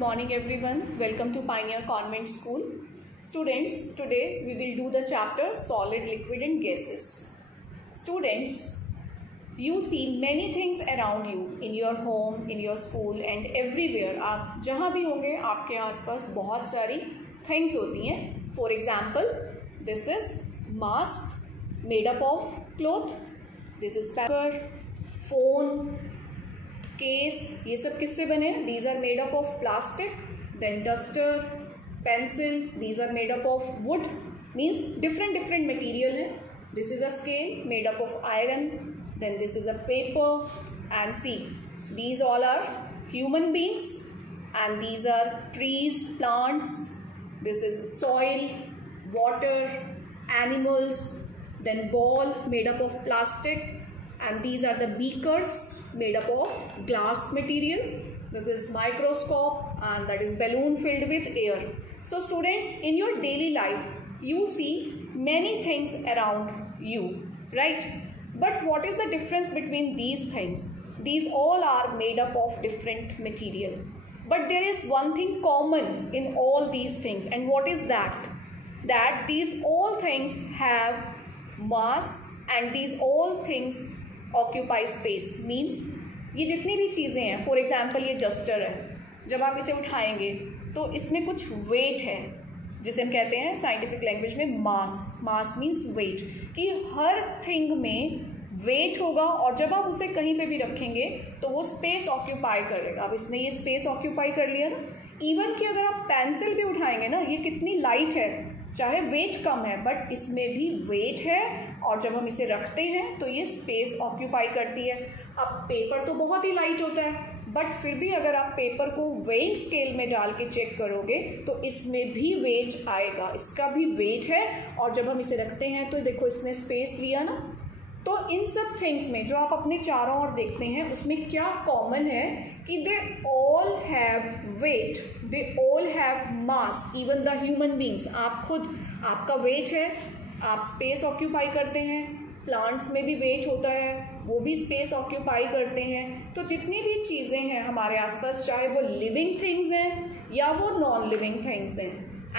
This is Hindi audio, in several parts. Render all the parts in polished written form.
morning everyone. Welcome to Pioneer Convent School. Students, today we will do the chapter Solid, Liquid and Gases. Students, you see many things around you in your home, in your school and everywhere. आप जहाँ भी होंगे आपके आसपास बहुत सारी things होती हैं. For example, this is mask made up of cloth. This is paper, phone, case, ये सब किससे बने? These are made up of plastic. Then duster, pencil, these are made up of wood. Means different different material है. This is a scale made up of iron. Then this is a paper and see these all are human beings and these are trees, plants. This is soil, water, animals. Then ball made up of plastic. And these are the beakers made up of glass material. This is microscope and that is balloon filled with air. So students, in your daily life you see many things around you, right? But what is the difference between these things? These all are made up of different material, but there is one thing common in all these things. And what is that? That these all things have mass and these all things occupy space. Means ये जितनी भी चीज़ें हैं, फॉर एग्जाम्पल ये डस्टर है, जब आप इसे उठाएंगे तो इसमें कुछ वेट है जिसे हम कहते हैं साइंटिफिक लैंग्वेज में मास. मास मीन्स वेट, कि हर थिंग में वेट होगा और जब आप उसे कहीं पे भी रखेंगे तो वो स्पेस ऑक्यूपाई करेगा. अब इसने ये स्पेस ऑक्यूपाई कर लिया ना. इवन कि अगर आप पेंसिल भी उठाएंगे ना, ये कितनी लाइट है, चाहे वेट कम है बट इसमें भी वेट है और जब हम इसे रखते हैं तो ये स्पेस ऑक्यूपाई करती है. अब पेपर तो बहुत ही लाइट होता है बट फिर भी अगर आप पेपर को वेइंग स्केल में डाल के चेक करोगे तो इसमें भी वेट आएगा, इसका भी वेट है और जब हम इसे रखते हैं तो देखो इसने स्पेस लिया ना. तो इन सब थिंग्स में जो आप अपने चारों ओर देखते हैं उसमें क्या कॉमन है कि they all have weight, they all have mass. Even the human beings, आप खुद, आपका वेट है, आप स्पेस ऑक्यूपाई करते हैं. प्लांट्स में भी वेट होता है, वो भी स्पेस ऑक्यूपाई करते हैं. तो जितनी भी चीज़ें हैं हमारे आसपास, चाहे वो लिविंग थिंग्स हैं या वो नॉन लिविंग थिंग्स हैं,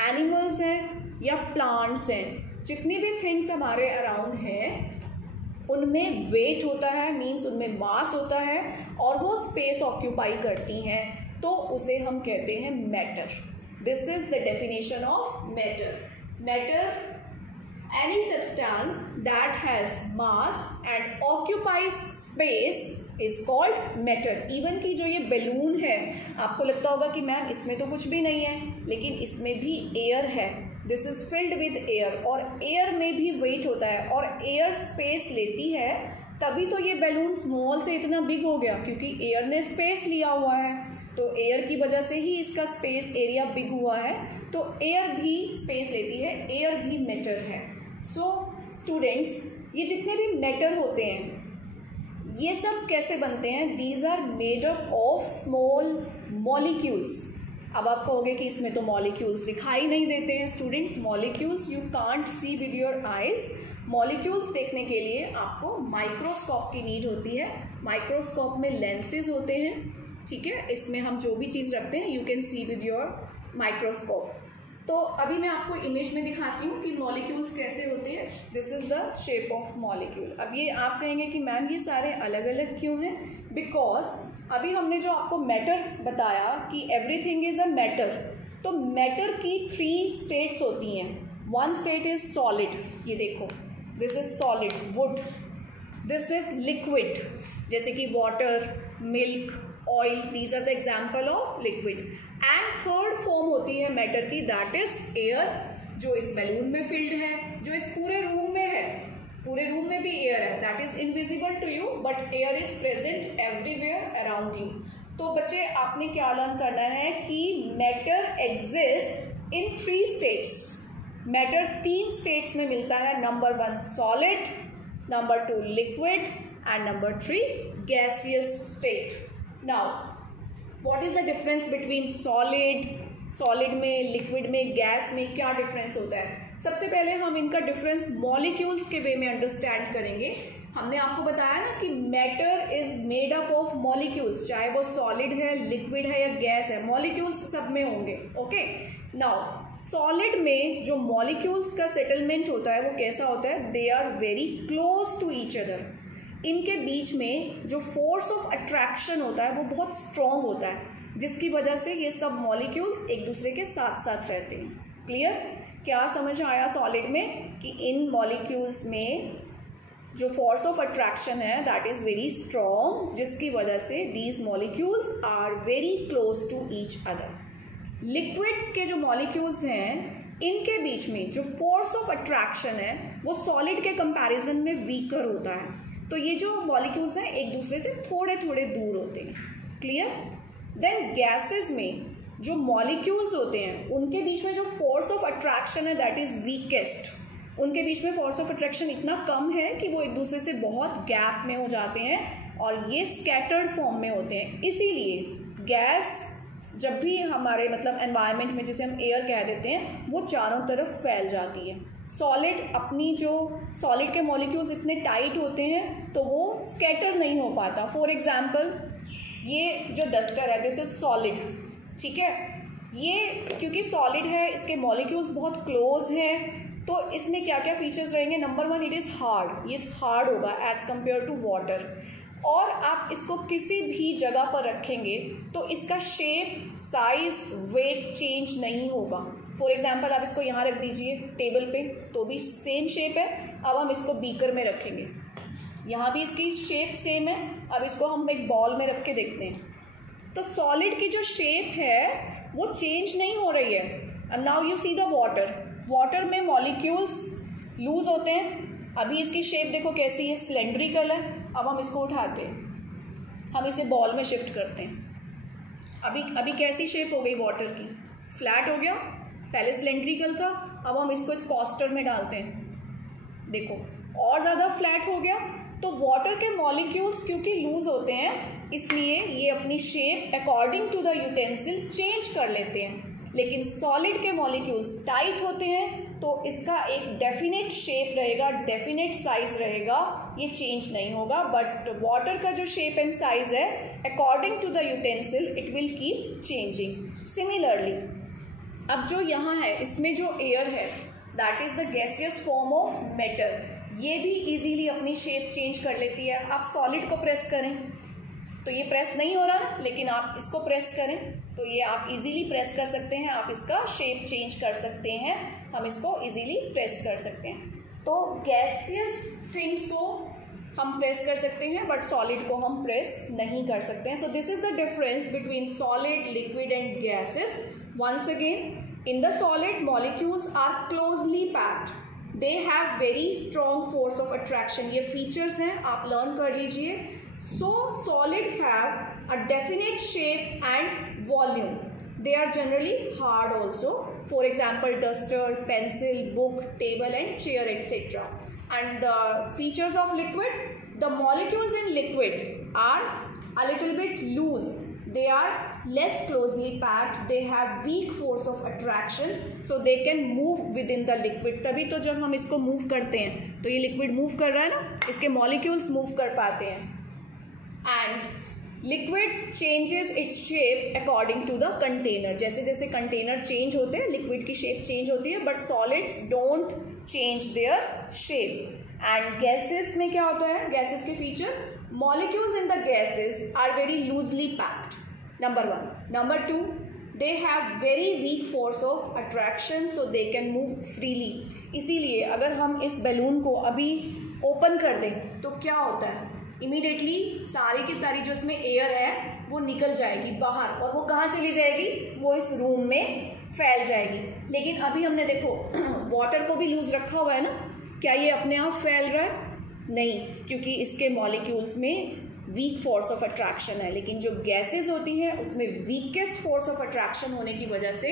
एनिमल्स हैं या प्लांट्स हैं, जितनी भी थिंग्स हमारे अराउंड हैं उनमें वेट होता है. मीन्स उनमें मास होता है और वो स्पेस ऑक्यूपाई करती हैं, तो उसे हम कहते हैं matter. This is the definition of matter. Matter, any substance that has mass and occupies space is called matter. even कि जो ये बैलून है, आपको लगता होगा कि मैम इसमें तो कुछ भी नहीं है, लेकिन इसमें भी एयर है. This is filled with air और एयर में भी वेट होता है और एयर स्पेस लेती है, तभी तो ये बैलून स्मॉल से इतना बिग हो गया, क्योंकि एयर ने स्पेस लिया हुआ है. तो एयर की वजह से ही इसका स्पेस एरिया बिग हुआ है. तो एयर भी स्पेस लेती है, एयर भी मैटर है. सो स्टूडेंट्स, ये जितने भी मैटर होते हैं ये सब कैसे बनते हैं? These are made up of small molecules. अब आप कहोगे कि इसमें तो मॉलिक्यूल्स दिखाई नहीं देते हैं. Students, molecules you can't see with your eyes. Molecules देखने के लिए आपको माइक्रोस्कोप की नीड होती है. माइक्रोस्कोप में लेंसेज होते हैं, ठीक है, इसमें हम जो भी चीज़ रखते हैं you can see with your microscope. तो अभी मैं आपको इमेज में दिखाती हूँ कि मॉलिक्यूल्स कैसे होते हैं. This is the shape of molecule. अब ये आप कहेंगे कि मैम ये सारे अलग अलग क्यों हैं? बिकॉज अभी हमने जो आपको मैटर बताया कि एवरीथिंग इज़ अ मैटर, तो मैटर की 3 स्टेट्स होती हैं. वन स्टेट इज सॉलिड, ये देखो, this is solid, wood. This is liquid, जैसे कि water, milk, oil, these are the example of liquid. And third form होती है मैटर की, दैट इज एयर, जो इस बैलून में फिल्ड है, जो इस पूरे रूम में है. पूरे रूम में भी एयर है, that is invisible to you but air is present everywhere around you. तो बच्चे, आपने क्या लर्न करना है कि matter exist in 3 states. Matter 3 states में मिलता है. Number 1 solid, number 2 liquid and number 3 gaseous state. Now what is the difference between solid में, लिक्विड में, गैस में, क्या डिफरेंस होता है? सबसे पहले हम इनका डिफरेंस मॉलिक्यूल्स के वे में अंडरस्टैंड करेंगे हमने आपको बताया ना कि matter is made up of molecules, चाहे वो सॉलिड है, लिक्विड है या गैस है, मॉलिक्यूल्स सब में होंगे। ओके, नाउ सॉलिड में जो मॉलिक्यूल्स का सेटलमेंट होता है वो कैसा होता है? They are very close to each other. इनके बीच में जो फोर्स ऑफ अट्रैक्शन होता है वो बहुत स्ट्रॉन्ग होता है, जिसकी वजह से ये सब मॉलिक्यूल्स एक दूसरे के साथ साथ रहते हैं। क्लियर? क्या समझ आया सॉलिड में कि इन मॉलिक्यूल्स में जो फोर्स ऑफ अट्रैक्शन है दैट इज वेरी स्ट्रॉन्ग, जिसकी वजह से these molecules are very close to each other. Liquid के जो मॉलिक्यूल्स हैं इनके बीच में जो फोर्स ऑफ अट्रैक्शन है वो सॉलिड के कंपैरिजन में वीकर होता है। तो ये जो मॉलिक्यूल्स हैं एक दूसरे से थोड़े थोड़े दूर होते हैं। क्लियर? देन गैसेस में जो मॉलिक्यूल्स होते हैं उनके बीच में जो फोर्स ऑफ अट्रैक्शन है दैट इज वीकेस्ट। उनके बीच में फोर्स ऑफ अट्रैक्शन इतना कम है कि वो एक दूसरे से बहुत गैप में हो जाते हैं और ये स्कैटर्ड फॉर्म में होते हैं। इसीलिए गैस जब भी हमारे मतलब एनवायरनमेंट में, जिसे हम एयर कह देते हैं, वो चारों तरफ फैल जाती है। सॉलिड अपनी जो सॉलिड के मॉलिक्यूल्स इतने टाइट होते हैं तो वो स्कैटर नहीं हो पाता। फॉर एग्जाम्पल ये जो डस्टर है दिस इज सॉलिड, ठीक है। ये क्योंकि सॉलिड है इसके मॉलिक्यूल्स बहुत क्लोज हैं, तो इसमें क्या क्या फीचर्स रहेंगे? Number one, it is hard, ये हार्ड होगा एज कम्पेयर टू वाटर। और आप इसको किसी भी जगह पर रखेंगे तो इसका शेप, साइज, वेट चेंज नहीं होगा। फॉर एग्जाम्पल आप इसको यहाँ रख दीजिए टेबल पे तो भी सेम शेप है। अब हम इसको बीकर में रखेंगे, यहाँ भी इसकी शेप सेम है। अब इसको हम एक बॉल में रख के देखते हैं तो सॉलिड की जो शेप है वो चेंज नहीं हो रही है। And now you see the water, water में मॉलिक्यूल्स लूज होते हैं। अभी इसकी शेप देखो कैसी है, सिलेंड्रिकल है। अब हम इसको उठाते हैं, हम इसे बॉल में शिफ्ट करते हैं। अभी कैसी शेप हो गई वाटर की? फ्लैट हो गया, पहले सिलेंड्रिकल था। अब हम इसको इस कॉस्टर में डालते हैं, देखो और ज़्यादा फ्लैट हो गया। तो वाटर के मॉलिक्यूल्स क्योंकि लूज होते हैं इसलिए ये अपनी shape according to the utensil change कर लेते हैं। लेकिन सॉलिड के मॉलिक्यूल्स टाइट होते हैं तो इसका एक डेफिनेट शेप रहेगा, डेफिनेट साइज रहेगा, ये चेंज नहीं होगा। बट वाटर का जो शेप एंड साइज है according to the utensil it will keep changing. Similarly अब जो यहाँ है इसमें जो एयर है that is the gaseous form of matter, ये भी इजीली अपनी शेप चेंज कर लेती है। आप सॉलिड को प्रेस करें तो ये प्रेस नहीं हो रहा ना, लेकिन आप इसको प्रेस करें तो ये आप इजीली प्रेस कर सकते हैं, आप इसका शेप चेंज कर सकते हैं, हम इसको इजीली प्रेस कर सकते हैं। तो गैसियस थिंग्स को हम प्रेस कर सकते हैं बट सॉलिड को हम प्रेस नहीं कर सकते हैं। So this is the difference between solid, liquid and gases. Once again, in the solid molecules are closely packed, they have very strong force of attraction. ये फीचर्स हैं, आप लर्न कर लीजिए। So solid have a definite shape and volume. They are generally hard also. For example, duster, pencil, book, table and chair, etc. And the features of liquid, the molecules in liquid are a little bit loose. They are less closely packed. They have weak force of attraction, so they can move within the liquid. तभी तो जब हम इसको move करते हैं तो ये liquid move कर रहा है ना, इसके molecules move कर पाते हैं। And liquid changes its shape according to the container. जैसे जैसे कंटेनर चेंज होते हैं लिक्विड की शेप चेंज होती है, but solids don't change their shape. And gases में क्या होता है? गैसेस के feature, molecules in the gases are very loosely packed, number one. Number two, they have very weak force of attraction so they can move freely. इसीलिए अगर हम इस बैलून को अभी ओपन कर दें तो क्या होता है? इमीडिएटली सारी की सारी जो इसमें एयर है वो निकल जाएगी बाहर, और वो कहाँ चली जाएगी? वो इस रूम में फैल जाएगी। लेकिन अभी हमने देखो वाटर को भी लूज रखा हुआ है ना, क्या ये अपने आप फैल रहा है? नहीं, क्योंकि इसके मॉलिक्यूल्स में वीक फोर्स ऑफ अट्रैक्शन है। लेकिन जो गैसेस होती हैं उसमें वीकेस्ट फोर्स ऑफ अट्रैक्शन होने की वजह से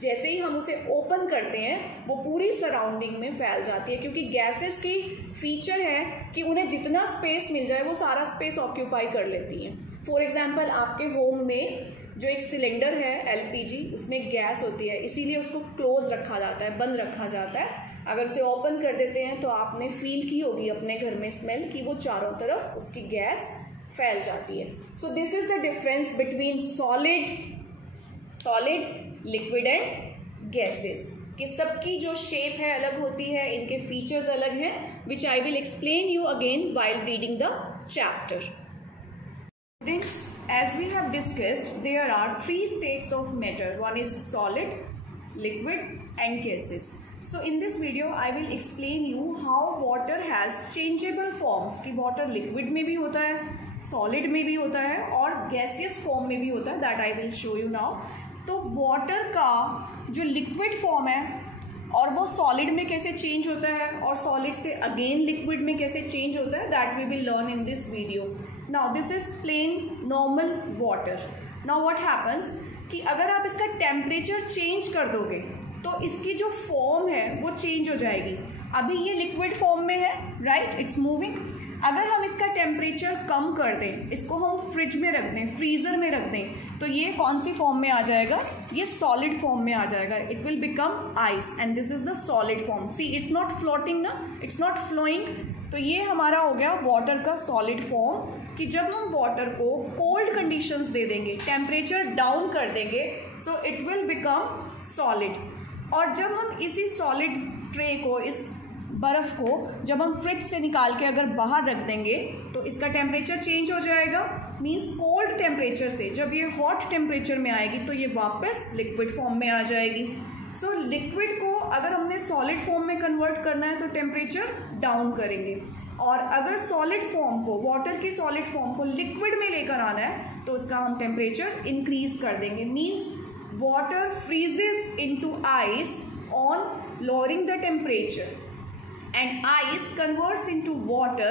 जैसे ही हम उसे ओपन करते हैं वो पूरी सराउंडिंग में फैल जाती है। क्योंकि गैसेस की फीचर है कि उन्हें जितना स्पेस मिल जाए वो सारा स्पेस ऑक्यूपाई कर लेती हैं। फॉर एग्जांपल आपके होम में जो एक सिलेंडर है LPG, उसमें गैस होती है, इसीलिए उसको क्लोज रखा जाता है, बंद रखा जाता है अगर उसे ओपन कर देते हैं तो आपने फील की होगी अपने घर में स्मेल कि वो चारों तरफ उसकी गैस फैल जाती है. सो this is the difference between solid liquid and gases कि सबकी जो शेप है अलग होती है, इनके फीचर्स अलग हैं, which I will explain you again while reading the chapter. Students, as we have discussed, there are three states of matter. One is solid, liquid and gases. So in this video I will explain you how water has changeable forms कि water liquid में भी होता है, solid में भी होता है और gaseous form में भी होता है. That I will show you now. तो water का जो liquid form है और वो solid में कैसे change होता है और solid से again liquid में कैसे change होता है, that we will learn in this video. Now this is plain normal water. Now what happens कि अगर आप इसका temperature change कर दोगे तो इसकी जो form है वो change हो जाएगी. अभी ये liquid form में है, right? It's moving. अगर हम इसका टेम्परेचर कम कर दें, इसको हम फ्रिज में रख दें, फ्रीज़र में रख दें, तो ये कौन सी फॉर्म में आ जाएगा? ये सॉलिड फॉर्म में आ जाएगा. It will become ice and this is the solid form. See it's not floating ना, इट्स नॉट फ्लोइंग. तो ये हमारा हो गया वाटर का सॉलिड फॉर्म कि जब हम वाटर को कोल्ड कंडीशंस दे देंगे, टेम्परेचर डाउन कर देंगे, so it will become solid. और जब हम इसी सॉलिड ट्रे को, इस बर्फ़ को जब हम फ्रिज से निकाल के अगर बाहर रख देंगे तो इसका टेम्परेचर चेंज हो जाएगा. मींस कोल्ड टेम्परेचर से जब ये हॉट टेम्परेचर में आएगी तो ये वापस लिक्विड फॉर्म में आ जाएगी. सो लिक्विड को अगर हमने सॉलिड फॉर्म में कन्वर्ट करना है तो टेम्परेचर डाउन करेंगे, और अगर सॉलिड फॉर्म को, वाटर की सॉलिड फॉर्म को लिक्विड में लेकर आना है तो उसका हम टेम्परेचर इंक्रीज कर देंगे. Means water freezes into ice on lowering the temperature and ice converts into water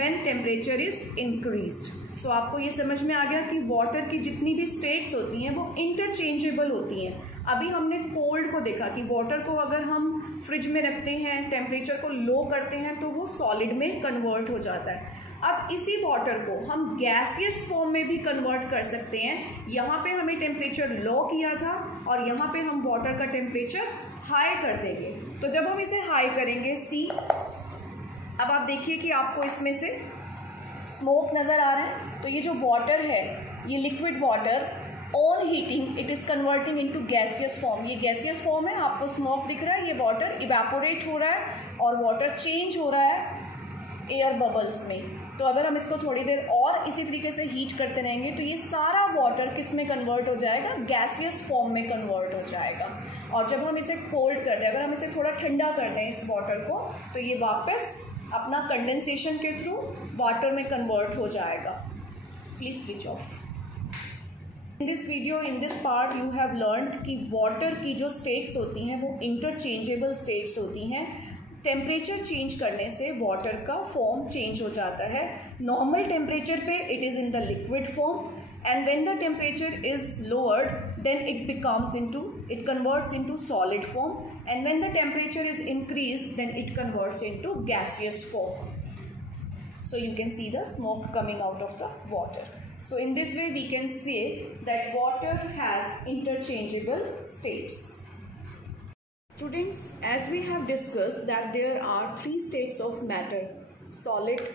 when temperature is increased. So आपको ये समझ में आ गया कि वाटर की जितनी भी स्टेट्स होती हैं वो इंटरचेंजेबल होती हैं. अभी हमने कोल्ड को देखा कि वाटर को अगर हम फ्रिज में रखते हैं, टेम्परेचर को लो करते हैं तो वो सॉलिड में कन्वर्ट हो जाता है. अब इसी वाटर को हम गैसियस फॉर्म में भी कन्वर्ट कर सकते हैं. यहाँ पे हमें टेम्परेचर लो किया था और यहाँ पे हम वाटर का टेम्परेचर हाई कर देंगे. तो जब हम इसे हाई करेंगे, सी अब आप देखिए कि आपको इसमें से स्मोक नज़र आ रहा है. तो ये जो वाटर है, ये liquid water on heating it is converting into gaseous form. ये गैसियस फॉर्म है, आपको स्मोक दिख रहा है. ये वाटर इवेपोरेट हो रहा है और वाटर चेंज हो रहा है एयर बबल्स में. तो अगर हम इसको थोड़ी देर और इसी तरीके से हीट करते रहेंगे तो ये सारा वाटर किस में कन्वर्ट हो जाएगा? गैसियस फॉर्म में कन्वर्ट हो जाएगा. और जब हम इसे कोल्ड कर दें, अगर हम इसे थोड़ा ठंडा कर दें इस वाटर को, तो ये वापस अपना कंडेंसेशन के थ्रू वाटर में कन्वर्ट हो जाएगा. Please switch off. In this video, in this part you have learned कि वाटर की जो स्टेट्स होती हैं वो इंटरचेंजेबल स्टेट्स होती हैं. टेम्परेचर चेंज करने से वाटर का फॉर्म चेंज हो जाता है. नॉर्मल टेम्परेचर पे it is in the liquid form, and when the temperature is lowered then it converts into solid form, and when the temperature is increased then it converts into gaseous form. So you can see the smoke coming out of the water. So in this way we can say that water has interchangeable states. Students, as we have discussed that there are three states of matter: solid,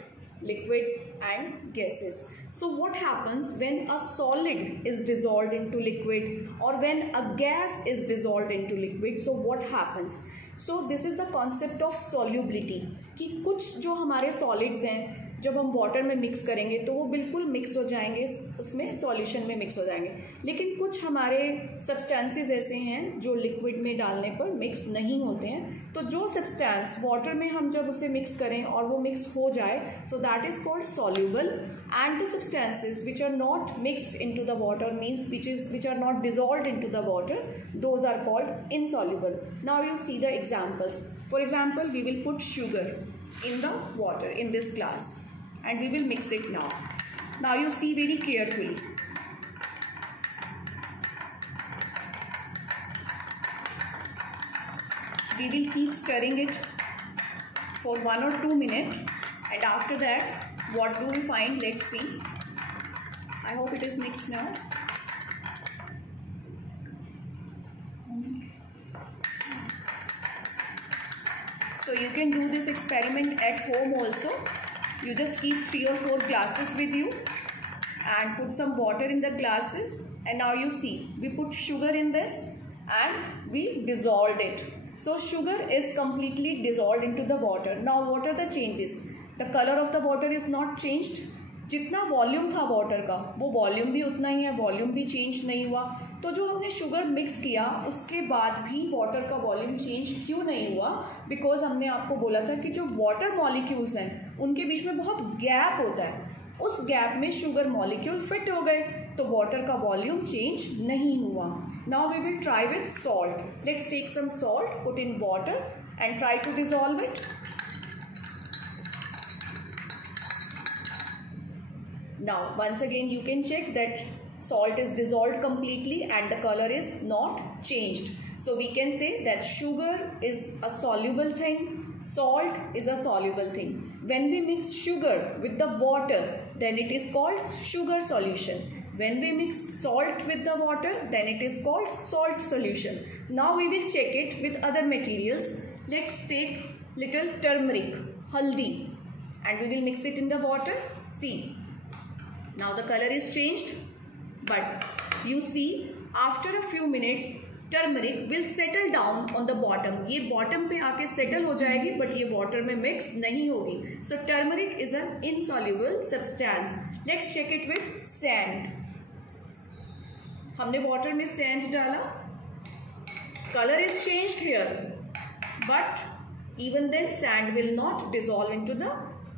liquid and gases. So what happens when a solid is dissolved into liquid or when a gas is dissolved into liquid? So what happens? So this is the concept of solubility कि कुछ जो हमारे solids हैं जब हम वाटर में मिक्स करेंगे तो वो बिल्कुल मिक्स हो जाएंगे, उसमें सॉल्यूशन में मिक्स हो जाएंगे. लेकिन कुछ हमारे सब्सटेंसेस ऐसे हैं जो लिक्विड में डालने पर मिक्स नहीं होते हैं. तो जो सब्सटेंस वाटर में हम जब उसे मिक्स करें और वो मिक्स हो जाए, so that is called soluble. And the substances which are not mixed into the water, means which are not dissolved into the water, those are called insoluble. Now you see the examples. For example, we will put sugar in the water in this glass and we will mix it now. Now you see very carefully. We will keep stirring it for 1 or 2 minutes, and after that what do we find? Let's see. I hope it is mixed now. So you can do this experiment at home also. You just keep 3 or 4 glasses with you and put some water in the glasses, and now you see we put sugar in this and we dissolved it. So sugar is completely dissolved into the water. Now what are the changes? The color of the water is not changed. जितना वॉल्यूम था वाटर का वो वॉल्यूम भी उतना ही है, वॉल्यूम भी चेंज नहीं हुआ. तो जो हमने शुगर मिक्स किया उसके बाद भी वाटर का वॉल्यूम चेंज क्यों नहीं हुआ? बिकॉज हमने आपको बोला था कि जो वाटर मॉलिक्यूल्स हैं उनके बीच में बहुत गैप होता है, उस गैप में शुगर मॉलिक्यूल फिट हो गए, तो वाटर का वॉल्यूम चेंज नहीं हुआ. Now we will try with salt. Let's take some salt, put in water and try to dissolve it. Now once again you can check that salt is dissolved completely and the color is not changed. So we can say that sugar is a soluble thing, salt is a soluble thing. When we mix sugar with the water, then it is called sugar solution. When we mix salt with the water, then it is called salt solution. Now we will check it with other materials. Let's take little turmeric, haldi, and we will mix it in the water. See, now the color is changed, but you see after a few minutes turmeric will settle down on the bottom. ये bottom पे आके settle हो जाएगी, but ये water में mix नहीं होगी. So turmeric is an insoluble substance. Let's check it with sand. हमने water में sand डाला, color is changed here, but even then sand will not dissolve into the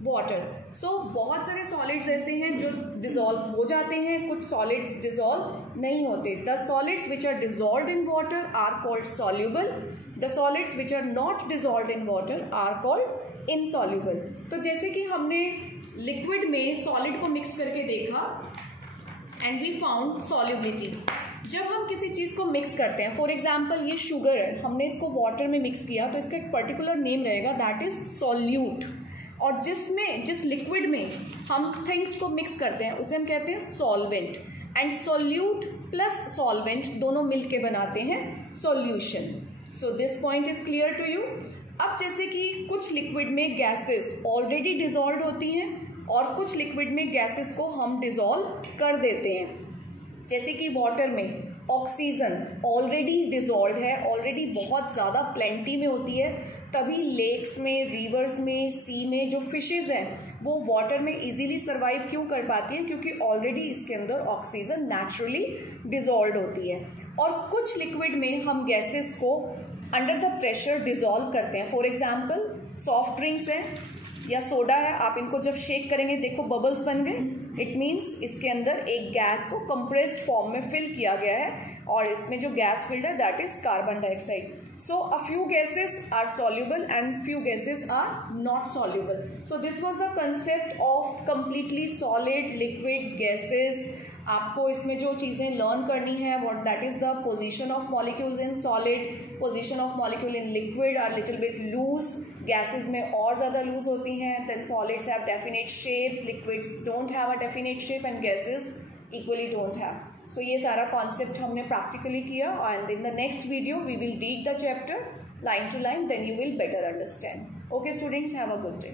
water. So बहुत सारे सॉलिड्स ऐसे हैं जो डिजॉल्व हो जाते हैं, कुछ सॉलिड्स डिजॉल्व नहीं होते. The solids which are dissolved in water are called soluble. The solids which are not dissolved in water are called insoluble. तो जैसे कि हमने लिक्विड में सॉलिड को मिक्स करके देखा एंड वी फाउंड सॉल्युबिलिटी. जब हम किसी चीज़ को मिक्स करते हैं, फॉर एग्जाम्पल ये शुगर है, हमने इसको वाटर में मिक्स किया तो इसका एक पर्टिकुलर नेम रहेगा, दैट इज सॉल्यूट. और जिस लिक्विड में हम थिंग्स को मिक्स करते हैं उसे हम कहते हैं solvent. And solute plus solvent दोनों मिलके बनाते हैं solution. So this point is clear to you. अब जैसे कि कुछ लिक्विड में गैसेस ऑलरेडी डिजॉल्व होती हैं और कुछ लिक्विड में गैसेस को हम डिजॉल्व कर देते हैं. जैसे कि वाटर में ऑक्सीजन ऑलरेडी डिजॉल्व है, ऑलरेडी बहुत ज़्यादा प्लेंटी में होती है, तभी लेक्स में, रिवर्स में, सी में जो फिशेस हैं वो वाटर में इजीली सर्वाइव क्यों कर पाती हैं? क्योंकि ऑलरेडी इसके अंदर ऑक्सीजन नेचुरली डिजॉल्व होती है. और कुछ लिक्विड में हम गैसेस को अंडर द प्रेशर डिजॉल्व करते हैं. फॉर एग्जाम्पल सॉफ्ट ड्रिंक्स हैं या सोडा है, आप इनको जब शेक करेंगे देखो बबल्स बन गए, इट मीन्स इसके अंदर एक गैस को कंप्रेस्ड फॉर्म में फिल किया गया है और इसमें जो गैस फिल्ड है that is carbon dioxide. So a few gases are soluble and few gases are not soluble. So this was the concept of completely solid, liquid, gases. आपको इसमें जो चीज़ें लर्न करनी है what that is the position of molecules in solid, position of molecule in liquid are little bit loose, gases में और ज़्यादा लूज होती हैं. Then solids have definite shape, liquids don't have a definite shape and gases equally don't have. So ये सारा कॉन्सेप्ट हमने प्रैक्टिकली किया and in the next video we will read the chapter line to line, then you will better understand. Okay students, have a good day.